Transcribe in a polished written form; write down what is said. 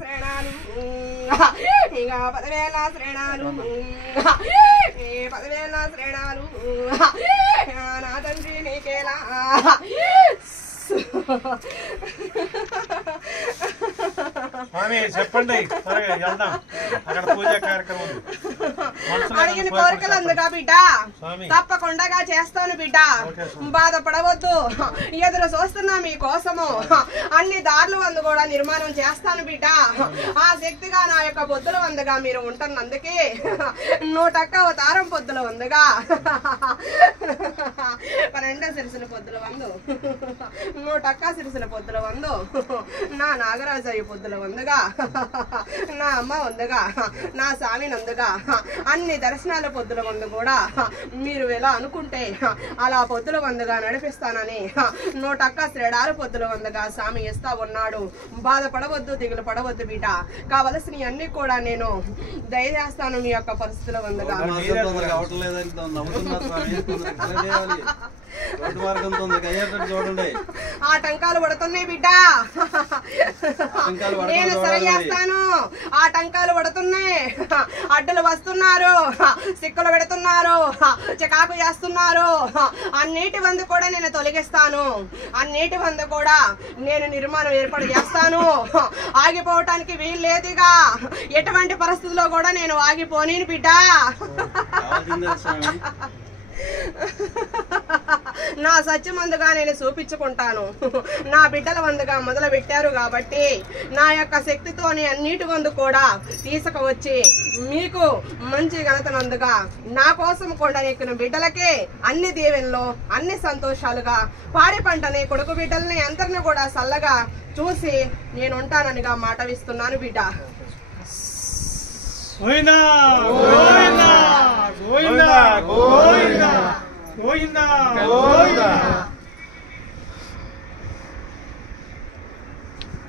శ్రేణాలు ఇంకా 10,000 శ్రేణాలు 10,000 శ్రేణాలు నా తండ్రి నీకేలా స్వామి చెప్పండి వెళ్దాం అక్కడ పూజా కార్యక్రమం అడిగిన కోరికలు అందుగా బిడ్డ తప్పకుండా చేస్తాను బిడ్డ బాధపడవద్దు ఎదురు చూస్తున్నా మీకోసము అన్ని దారులు వందు కూడా నిర్మాణం చేస్తాను బిడ్డ ఆ శక్తిగా నా యొక్క పొద్దుల వందగా మీరు ఉంటున్నందుకే 101 అవతారం పొద్దుల వందగా 12 సిరిసిన పొద్దుల వందు 101 సిరిసిన పొద్దుల వందు నా నాగరాజయ్య పొద్దుల వందగా నా అమ్మ వందగా నా స్వామి నందుగా అన్ని దర్శనాల పొద్దుల వందు కూడా మీరు ఎలా అనుకుంటే అలా పొద్దుల వందగా నడిపిస్తానని 101 శ్రేణాల పొద్దుల వందగా స్వామి ఇస్తా ఉన్నాడు. బాధపడవద్దు, దిగులు పడవద్దు బిడ్డ. కావలసిన అన్ని కూడా నేను దయచేస్తాను మీ యొక్క పరిస్థితుల వందగా. ఆటంకాలు పడుతున్నాయి బిడ్డ, నేను సరి చేస్తాను. ఆటంకాలు పడుతున్నాయి, అడ్డులు వస్తున్నారు, సిక్కులు పెడుతున్నారు, చికాకు చేస్తున్నారు. అన్నిటి వందు కూడా నేను తొలగిస్తాను. అన్నిటి వందు కూడా నేను నిర్మాణం ఏర్పాటు చేస్తాను. ఆగిపోవటానికి వీలు లేదుగా. ఎటువంటి పరిస్థితుల్లో కూడా నేను ఆగిపోని బిడ్డ. నా సత్యం వందుగా నేను చూపించుకుంటాను. నా బిడ్డల వందుగా మొదలు పెట్టారు కాబట్టి నా యొక్క శక్తితోని అన్నిటి వందు కూడా తీసుకువచ్చి మీకు మంచి ఘనతనందుగా నా కోసం కొండనెక్కిన బిడ్డలకే అన్ని దీవెనలో అన్ని సంతోషాలుగా పాడి పంటని కొడుకు బిడ్డల్ని అందరిని కూడా చల్లగా చూసి నేను ఉంటాననిగా మాటవిస్తున్నాను బిడ్డ. గోవిందా గోవిందా గోవిందా గోవిందా గోవిందా గోవిందా.